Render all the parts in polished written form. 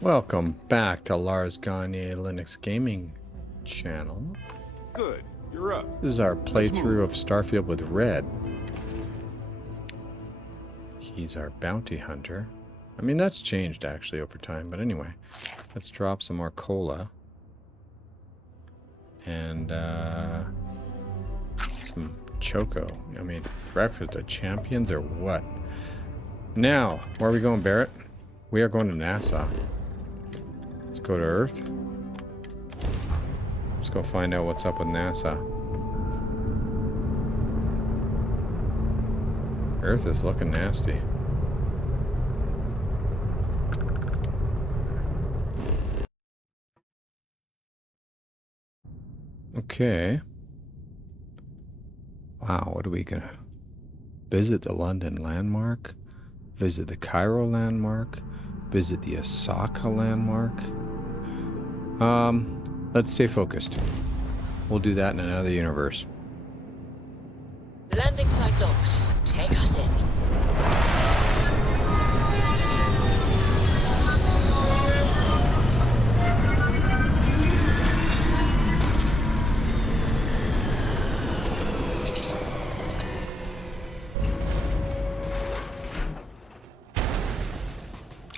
Welcome back to Lars Gagner Linux Gaming channel. Good, you're up. This is our playthrough of Starfield with Red. He's our bounty hunter. I mean, that's changed actually over time, but anyway. Let's drop some more cola. And, some choco. I mean, breakfast of champions or what? Now, where are we going, Barrett? We are going to NASA. Let's go to Earth. Let's go find out what's up with NASA. Earth is looking nasty. Okay. Wow, what are we gonna... Visit the London landmark? Visit the Cairo landmark? Visit the Osaka landmark? Let's stay focused. We'll do that in another universe. Landing site locked. Take us in.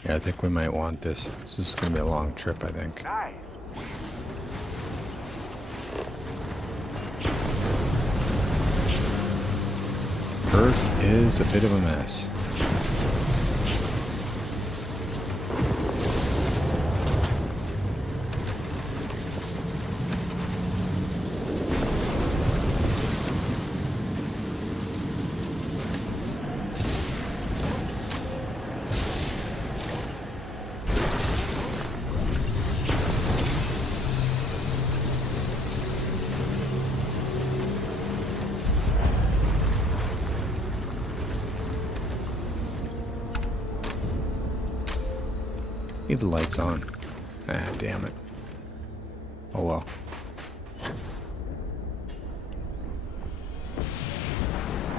Yeah, I think we might want this. This is gonna be a long trip, I think. Nice. Earth is a bit of a mess. Leave the lights on. Ah, damn it. Oh well.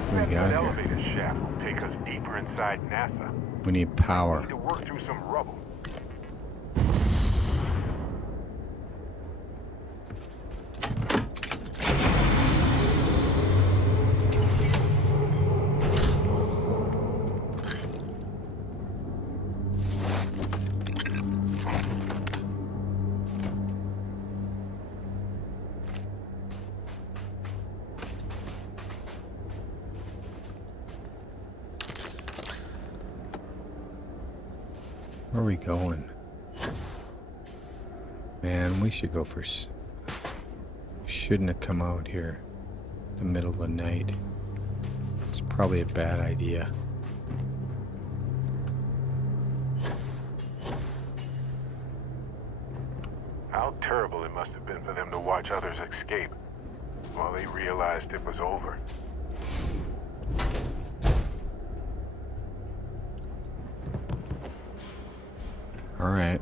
What do we got That here? elevator shaft will take us deeper inside NASA. We need power. We need to work through some rubble. Where are we going? Man, we should go for... We shouldn't have come out here in the middle of the night. It's probably a bad idea. How terrible it must have been for them to watch others escape while they realized it was over. All right.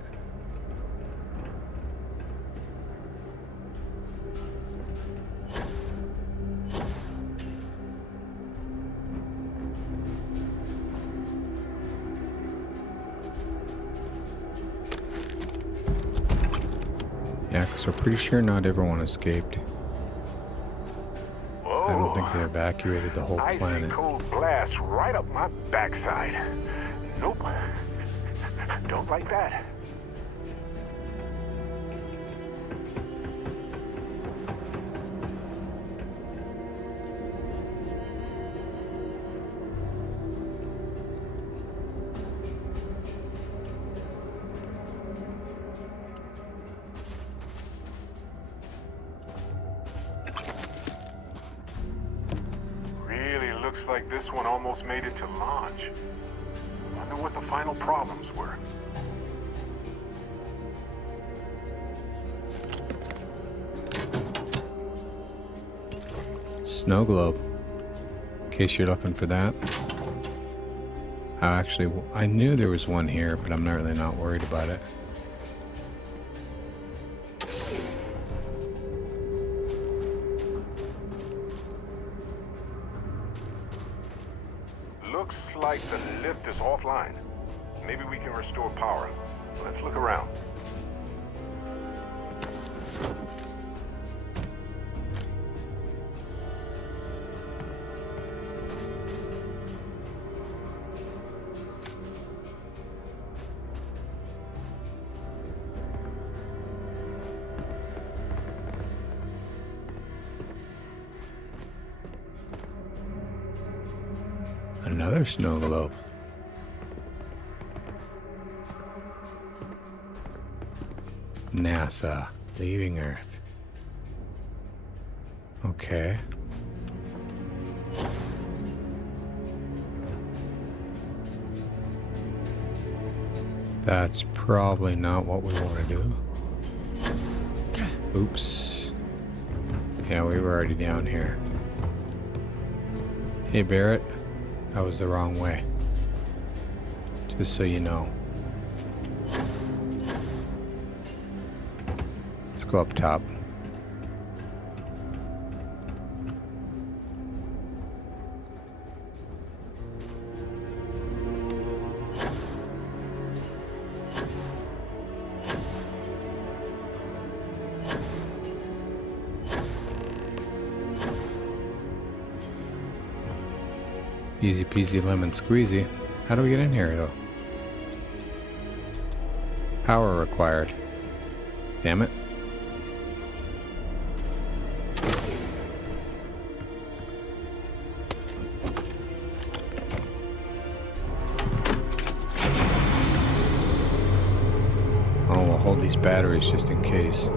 Yeah, because we're pretty sure not everyone escaped. Whoa. I don't think they evacuated the whole planet. Icy cold blast right up my backside. Nope. Don't like that. Really looks like this one almost made it to launch. Wonder what the final problems were. Snow globe. In case you're looking for that. I knew there was one here, but I'm really not worried about it. Looks like the lift is offline. Maybe we can restore power. Let's look around. Another snow globe. NASA leaving Earth. Okay. That's probably not what we want to do. Oops. Yeah, we were already down here. Hey Barrett, that was the wrong way. Just so you know. Let's go up top. Easy peasy lemon squeezy. How do we get in here though? Power required. Damn it. Oh, we'll hold these batteries just in case.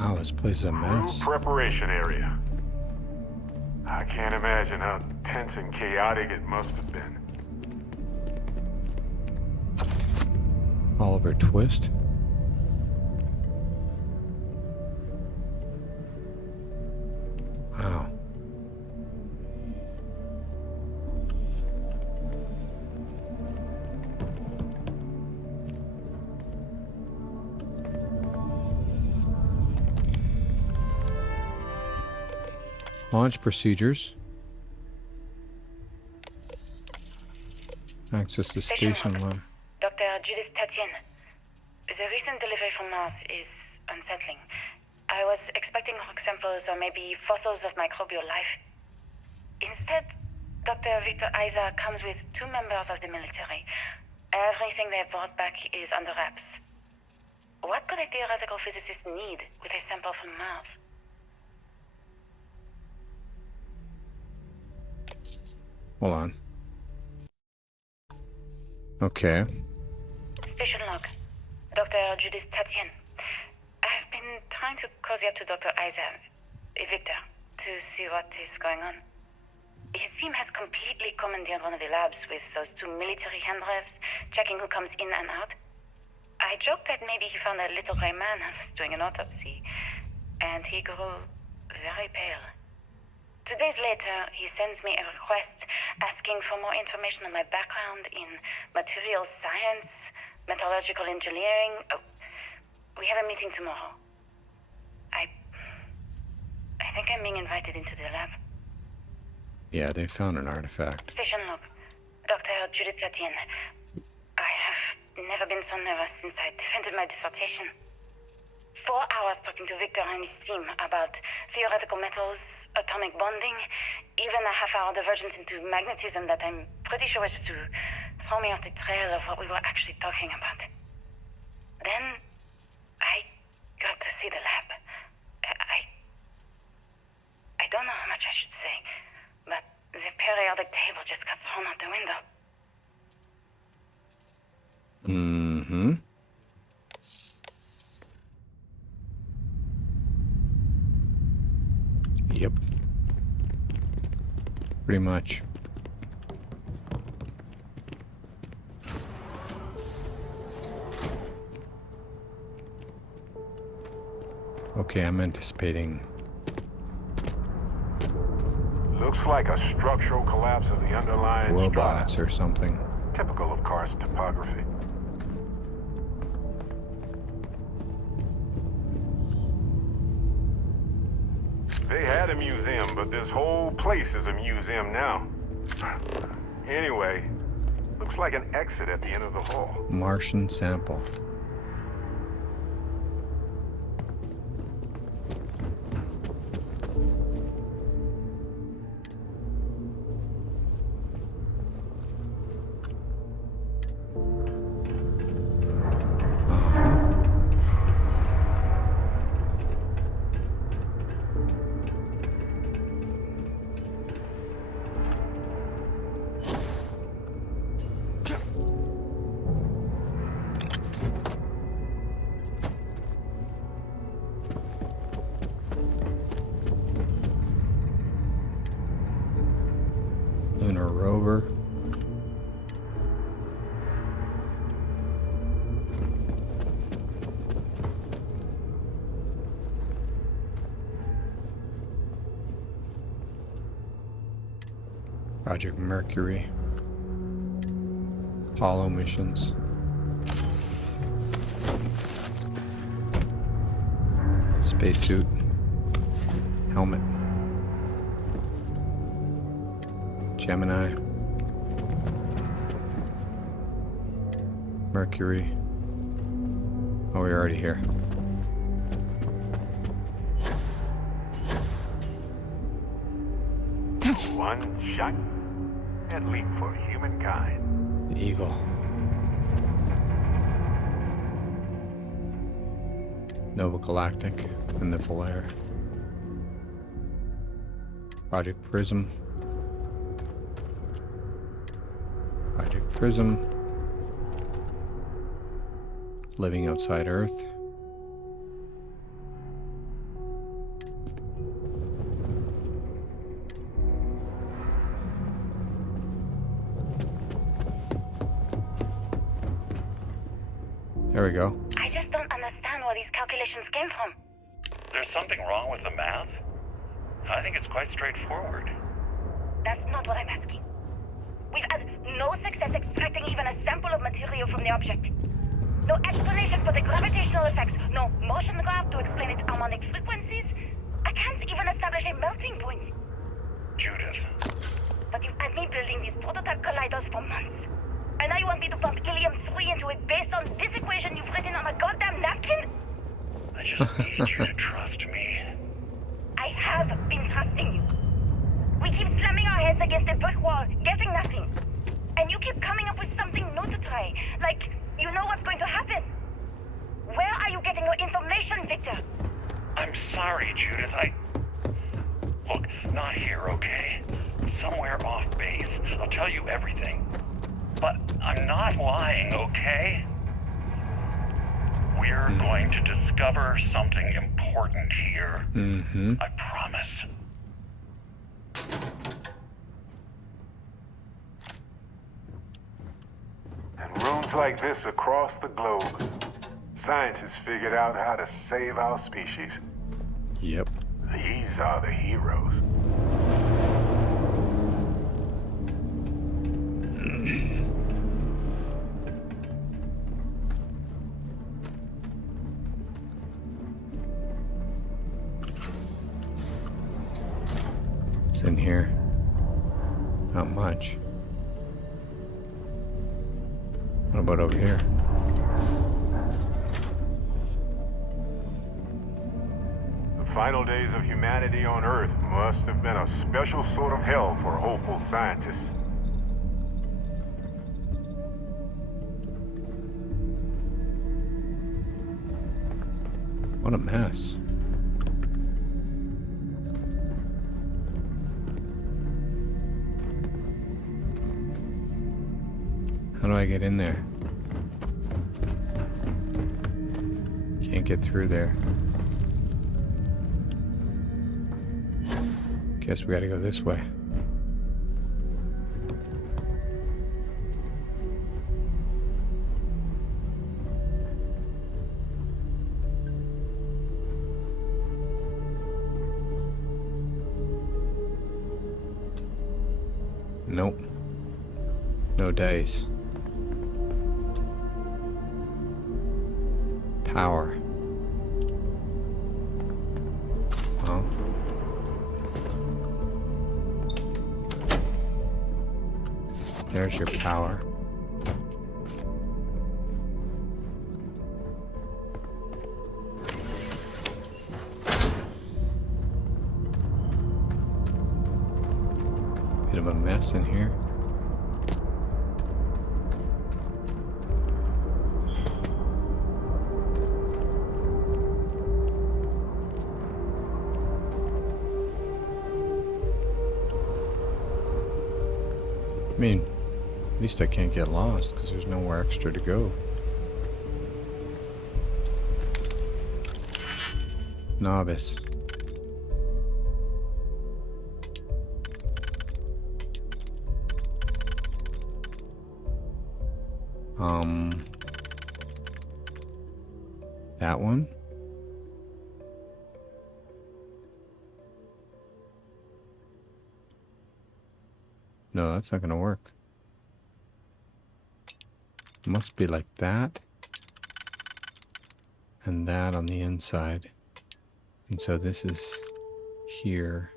Wow, this place is a mess. Crew preparation area. I can't imagine how tense and chaotic it must have been. Oliver Twist. Wow. Launch procedures. Access the station line. Dr. Judith Tatien. The recent delivery from Mars is unsettling. I was expecting rock samples or maybe fossils of microbial life. Instead, Dr. Victor Isa comes with 2 members of the military. Everything they brought back is under wraps. What could a theoretical physicist need with a sample from Mars? Hold on. Okay. Station log. Dr. Judith Tatien. I've been trying to cozy up to Dr. Isa, Victor, to see what is going on. His team has completely commandeered one of the labs with those 2 military handlers, checking who comes in and out. I joked that maybe he found a little gray man and was doing an autopsy, and he grew very pale. 2 days later, he sends me a request asking for more information on my background in materials science, metallurgical engineering. Oh, we have a meeting tomorrow. I think I'm being invited into the lab. Yeah, they found an artifact. Station log. Dr. Judith Tatien. I have never been so nervous since I defended my dissertation. 4 hours talking to Victor and his team about theoretical metals, atomic bonding, even a half-hour divergence into magnetism that I'm pretty sure was to throw me off the trail of what we were actually talking about. Then, I got to see the lab. I don't know how much I should say, but the periodic table just got thrown out the window. Mm-hmm. Yep. Pretty much. Okay, I'm anticipating. Looks like a structural collapse of the underlying Robots strata. or something. Typical of karst topography. They had a museum, but this whole place is a museum now. Anyway, looks like an exit at the end of the hall. Martian sample. Lunar rover. Project Mercury. Apollo missions. Spacesuit. Helmet. Gemini. Mercury. Oh, we're already here. One shot and leap for humankind. The Eagle. Nova Galactic and the full air. Project Prism. Project Prism. Living outside Earth. There we go. I just don't understand where these calculations came from. There's something wrong with the math? I think it's quite straightforward. That's not what I'm asking. We've had no success extracting even a sample of material from the object. No explanation for the gravitational effects, no motion graph to explain its harmonic frequencies. I can't even establish a melting point. Judith. But you've had me building these prototype colliders for months. And now you want me to pump helium-3 into it based on this equation you've written on a goddamn napkin? I just need you to trust me. I have been trusting you. We keep slamming our heads against a brick wall, getting nothing. And you keep coming up with something new to try. Like, you know what's going to happen. Where are you getting your information, Victor? I'm sorry, Judith. Look, not here, okay? Somewhere off base. I'll tell you everything. But I'm not lying, okay? We're going to discover something important here. Mm-hmm. I promise. And rooms like this across the globe, scientists figured out how to save our species. Yep. These are the heroes. What's in here? Not much. What about over here? The final days of humanity on Earth must have been a special sort of hell for hopeful scientists. What a mess. How do I get in there? Can't get through there. Guess we gotta go this way. Nope. No dice. Power. Well. There's your power. Bit of a mess in here. I mean, at least I can't get lost because there's nowhere extra to go. Novice. That one? No, that's not gonna work. It must be like that. And that on the inside. And so this is here.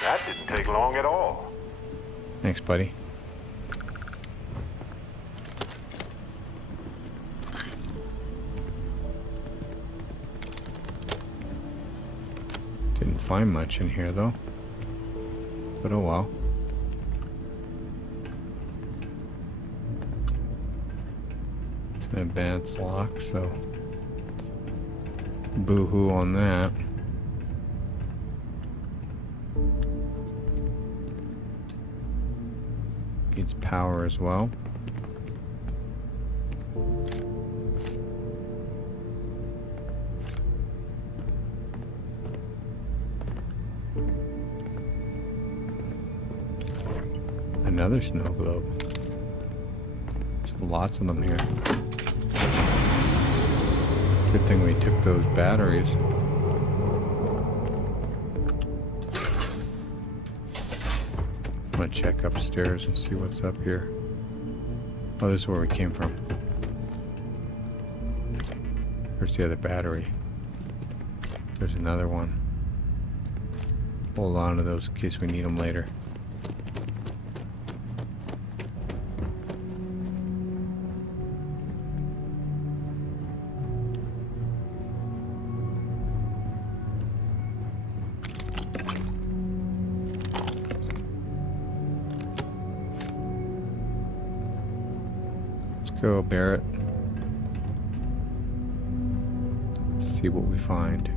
That didn't take long at all. Thanks, buddy. Didn't find much in here though. But oh well. It's an advanced lock, so boo-hoo on that. Needs power as well. Another snow globe. There's lots of them here. Good thing we took those batteries. I'm gonna check upstairs and see what's up here. Oh, this is where we came from. Where's the other battery? There's another one. Hold on to those in case we need them later. Go, Barrett. See what we find.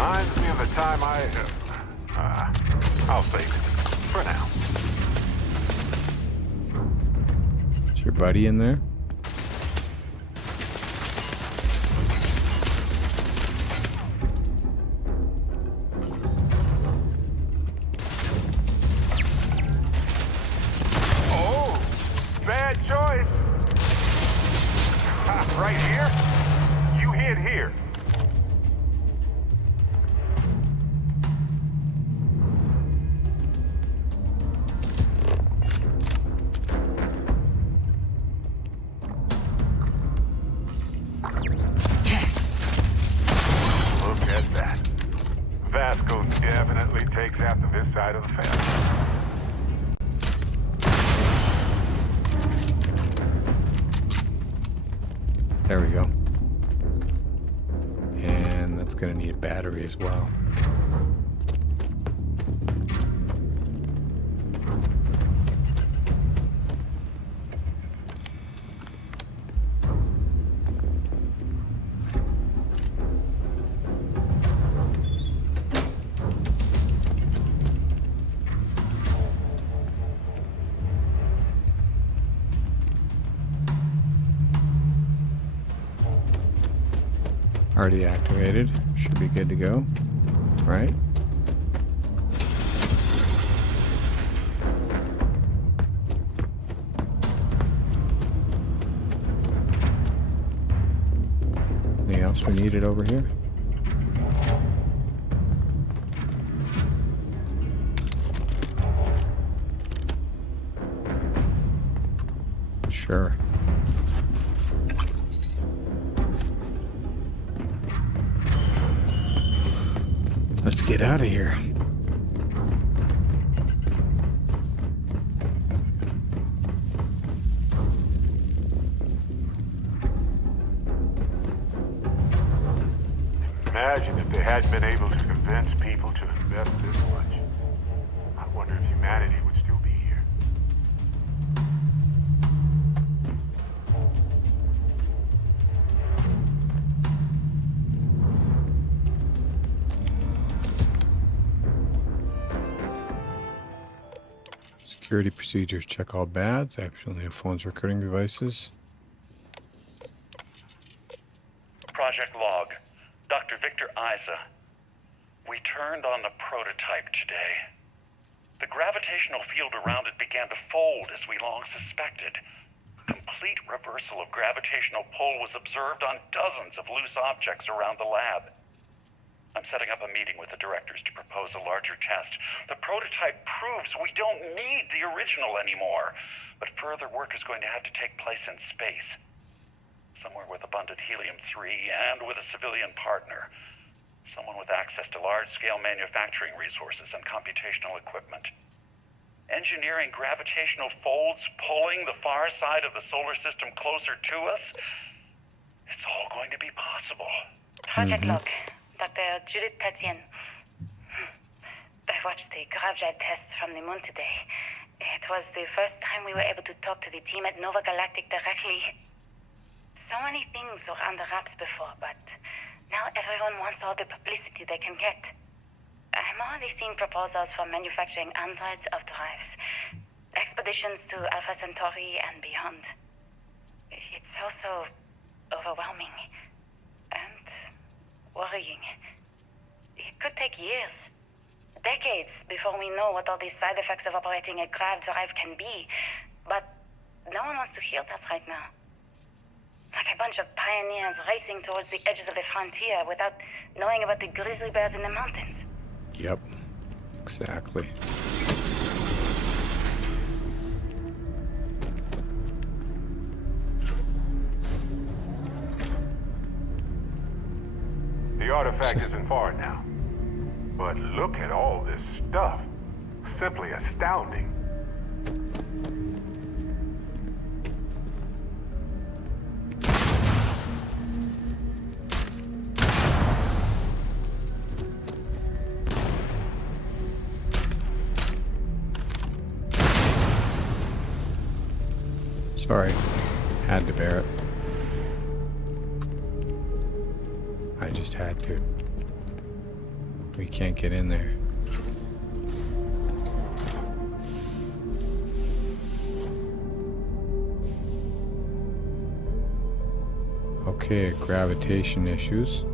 Reminds me of the time I'll save it for now. Is your buddy in there? Oh, bad choice. Right here? You hid here. Vasco definitely takes after this side of the family. There we go. And that's gonna need a battery as well. Already activated. Should be good to go. Right? Anything else we needed over here? Sure. Let's get out of here. Imagine if they hadn't been able to convince people to invest this much. I wonder if humanity would still be here. Security procedures. Check all bads. Actually, phones, recording devices. Project log. Dr. Victor Isa. We turned on the prototype today. The gravitational field around it began to fold as we long suspected. Complete reversal of gravitational pull was observed on dozens of loose objects around the lab. I'm setting up a meeting with the directors to propose a larger test. The prototype proves we don't need the original anymore, but further work is going to have to take place in space. Somewhere with abundant helium-3 and with a civilian partner. Someone with access to large-scale manufacturing resources and computational equipment. Engineering gravitational folds pulling the far side of the solar system closer to us? It's all going to be possible. Project log. Dr. Judith Tatien. I watched the gravjet tests from the moon today. It was the first time we were able to talk to the team at Nova Galactic directly. So many things were under wraps before, but now everyone wants all the publicity they can get. I'm already seeing proposals for manufacturing androids of drives, expeditions to Alpha Centauri and beyond. It's also overwhelming and worrying. It could take years, decades, before we know what all the side effects of operating a grav drive can be, but no one wants to hear that right now. Like a bunch of pioneers racing towards the edges of the frontier without knowing about the grizzly bears in the mountains. Yep. Exactly. The artifact isn't far now. But look at all this stuff. Simply astounding. Sorry. Had to bear it. I just had to. We can't get in there. Okay, gravitation issues.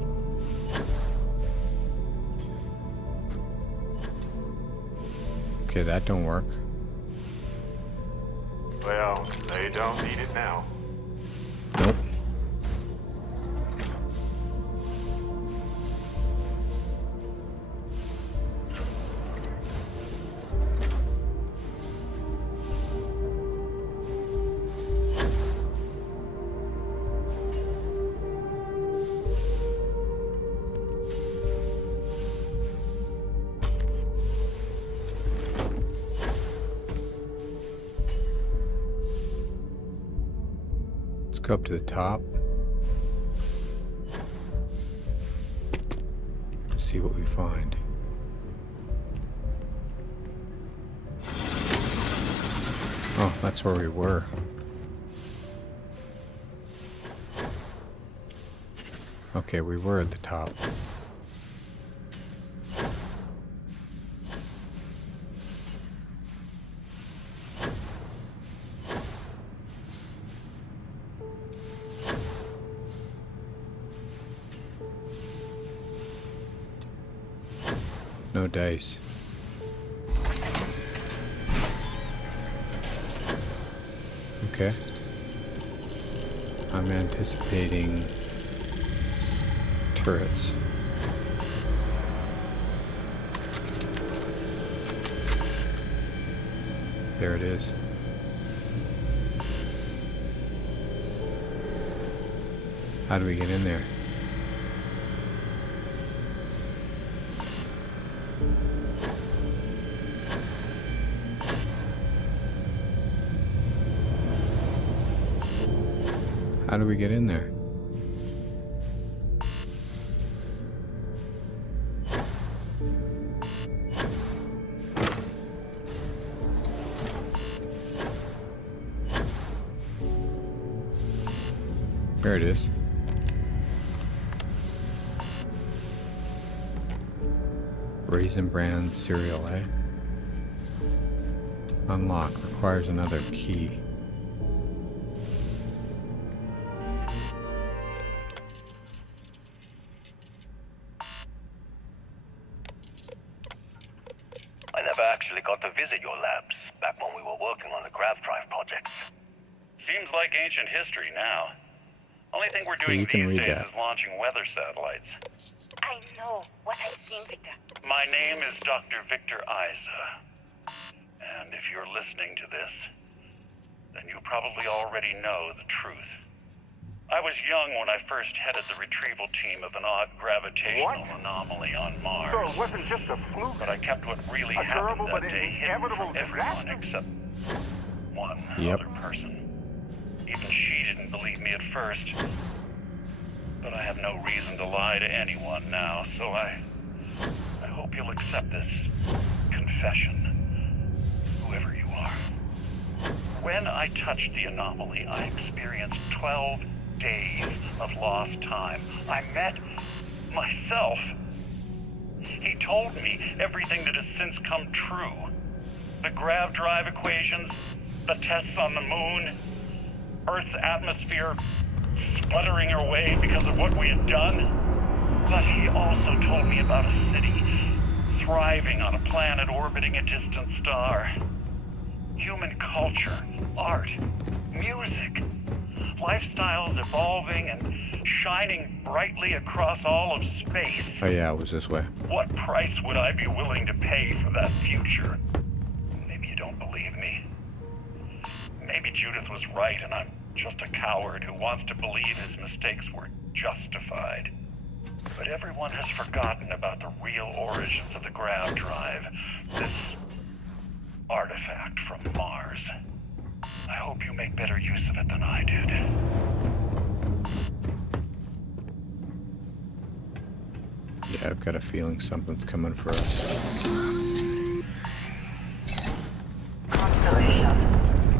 Okay, that don't work. Well, they don't need it now. Nope. Go up to the top. See what we find. Oh, that's where we were. Okay, we were at the top. No dice. Okay. I'm anticipating turrets. There it is. How do we get in there? How do we get in there? There it is. Raisin Bran cereal, eh? Unlock. Requires another key. I never actually got to visit your labs back when we were working on the grav drive projects. Seems like ancient history now. Only thing we're doing you can these read days that. is launching weather satellites. I know what I've seen, Victor. My name is Dr. Victor Isa. And if you're listening to this, then you probably already know the truth. I was young when I first headed the retrieval team of an odd gravitational What? anomaly on Mars. So it wasn't just a fluke. But I kept what really A happened terrible that but day hidden inevitable from everyone disaster? except one Yep. other person. Even she didn't believe me at first. But I have no reason to lie to anyone now, so I hope you'll accept this confession, whoever you are. When I touched the anomaly, I experienced 12 days of lost time. I met myself. He told me everything that has since come true. The grav drive equations, the tests on the moon, Earth's atmosphere sputtering away because of what we had done. But he also told me about a city thriving on a planet orbiting a distant star. Human culture, art, music, lifestyles evolving and shining brightly across all of space. Oh yeah, it was this way. What price would I be willing to pay for that future? Maybe you don't believe me. Maybe Judith was right and I'm just a coward who wants to believe his mistakes were justified. But everyone has forgotten about the real origins of the grav drive. This artifact from Mars. I hope you make better use of it than I did. Yeah, I've got a feeling something's coming for us. Constellation,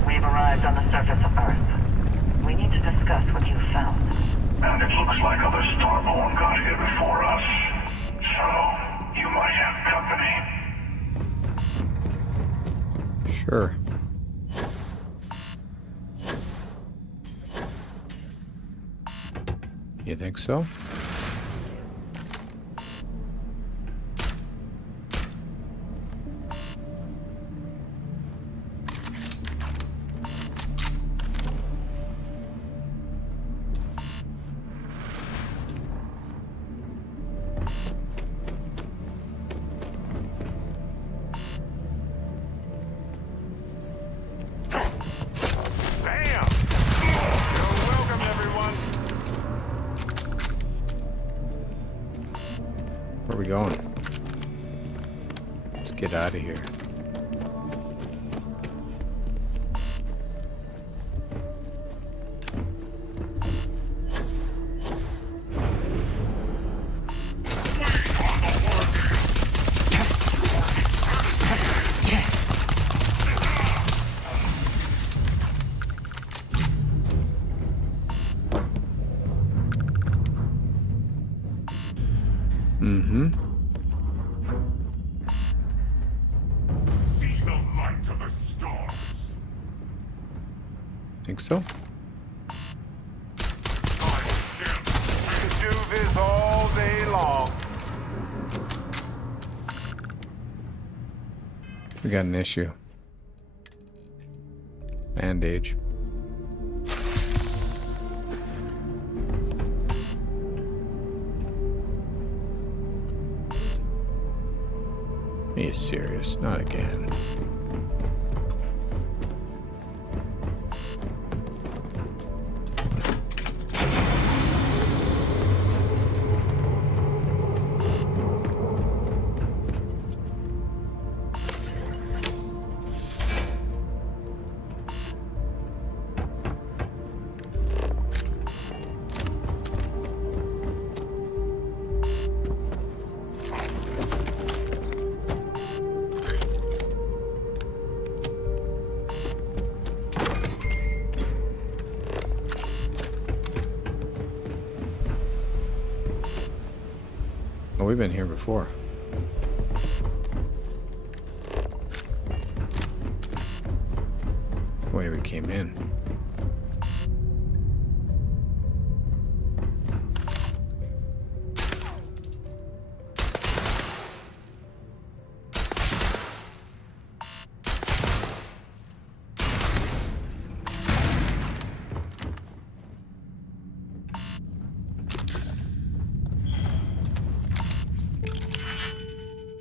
we've arrived on the surface of Earth. We need to discuss what you found. And it looks like other Starborn got here before us. So, you might have company. Sure. You think so? Bam! You're welcome, everyone. Where are we going? Let's get out of here. Mm-hmm. See the light of the stars. Think so? We could do this all day long. We got an issue. Bandage. Are you serious? Not again. Oh, we've been here before. The way we came in.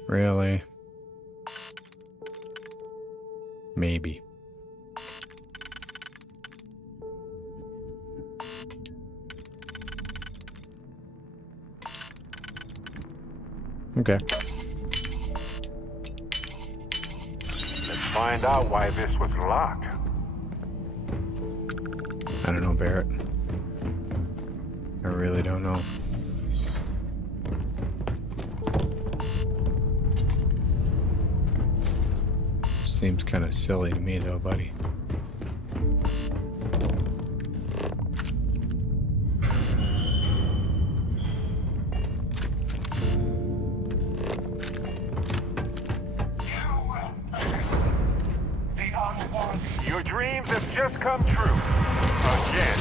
Really? Maybe. Okay. Let's find out why this was locked. I don't know, Barrett. I really don't know. Seems kind of silly to me though, buddy. Your dreams have just come true. Again.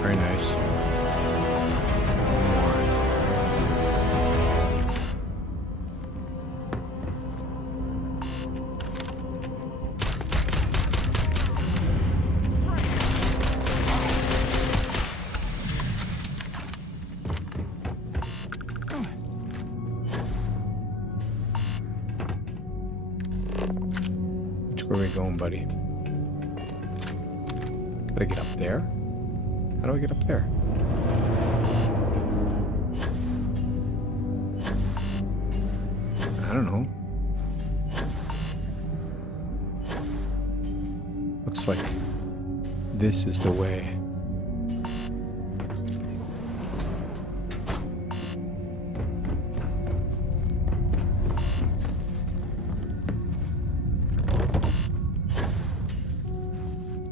Very nice. Which way are we going, buddy? Gotta get up there? How do I get up there? I don't know. Looks like this is the way.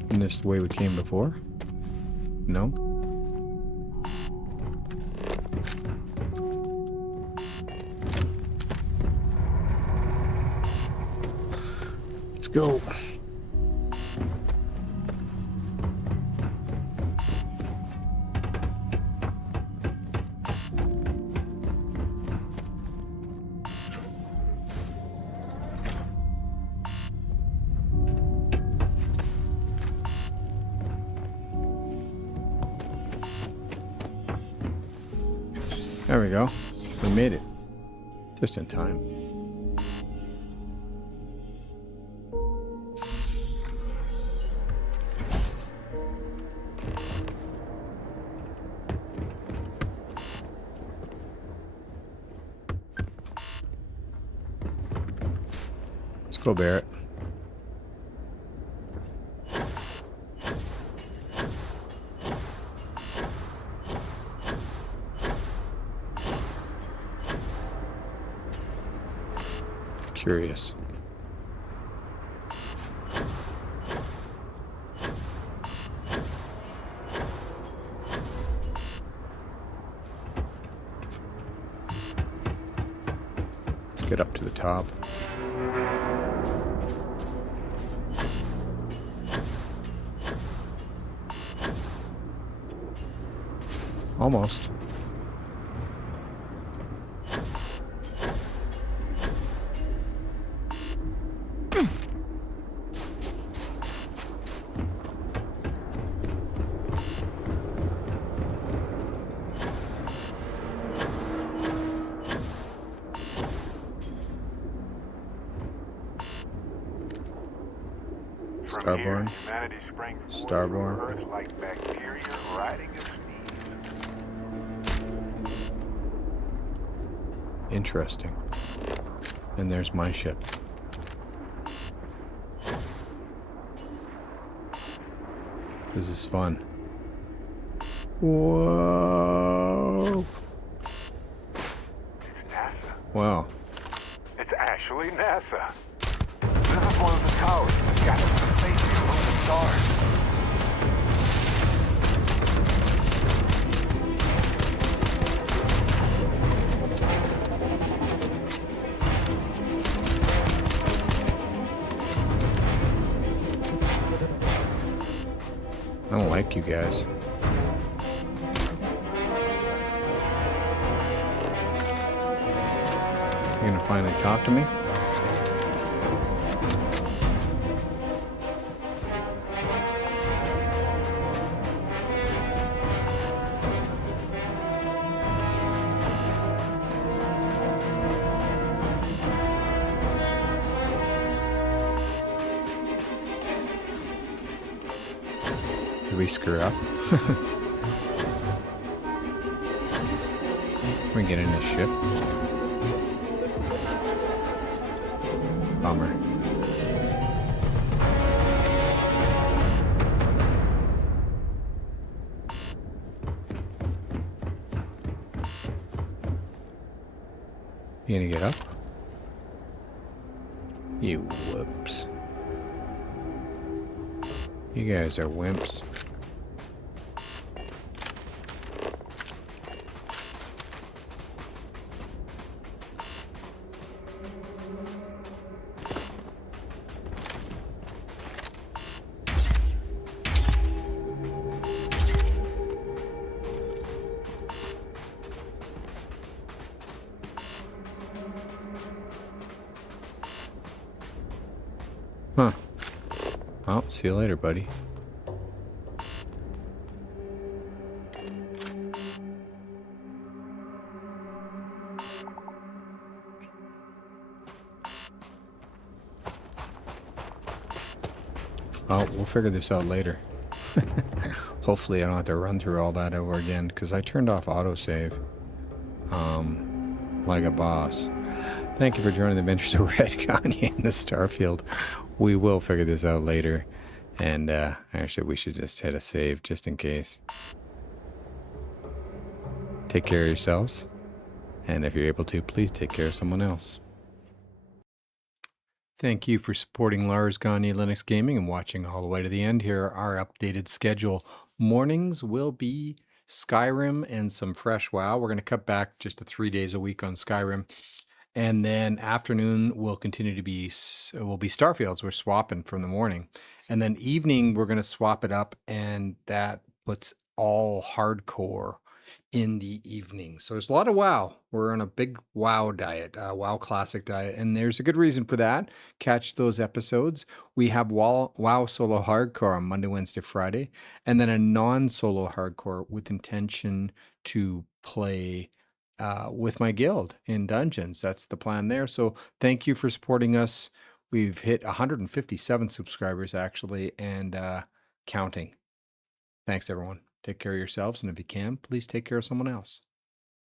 Isn't this the way we came before? No? Let's go. There we go. We made it. Just in time. Let's go, Barrett. Curious. get up to the top. Almost. From here, Starborn. humanity sprang forth Starborn. from Earth like bacteria riding a sneeze. Interesting. And there's my ship. This is fun. Whoa! It's NASA. Wow. It's actually NASA. This is one of the towers that got us to safety among the stars. I don't like you guys. You gonna finally talk to me? Did we screw up? Can we get in this ship? Bummer. You gonna get up? You whoops. You guys are wimps. Huh. Well, see you later, buddy. Oh, we'll figure this out later. Hopefully I don't have to run through all that over again, because I turned off autosave. Like a boss. Thank you for joining the Adventures of Red Gagner in the Starfield. We will figure this out later. And actually, we should just hit a save just in case. Take care of yourselves. And if you're able to, please take care of someone else. Thank you for supporting Lars Gagner Linux Gaming and watching all the way to the end. Here, our updated schedule. Mornings will be Skyrim and some fresh WoW. We're going to cut back just to 3 days a week on Skyrim. And then afternoon will continue to be, will be Starfields. We're swapping from the morning. And then evening, we're going to swap it up, and that puts all hardcore in the evening. So there's a lot of WoW. We're on a big WoW diet, WoW Classic diet, and there's a good reason for that. Catch those episodes. We have WoW Solo Hardcore on Monday, Wednesday, Friday, and then a non-solo hardcore with intention to play with my guild in dungeons. That's the plan there. So thank you for supporting us. We've hit 157 subscribers actually, and counting. Thanks everyone. Take care of yourselves, and if you can, please take care of someone else.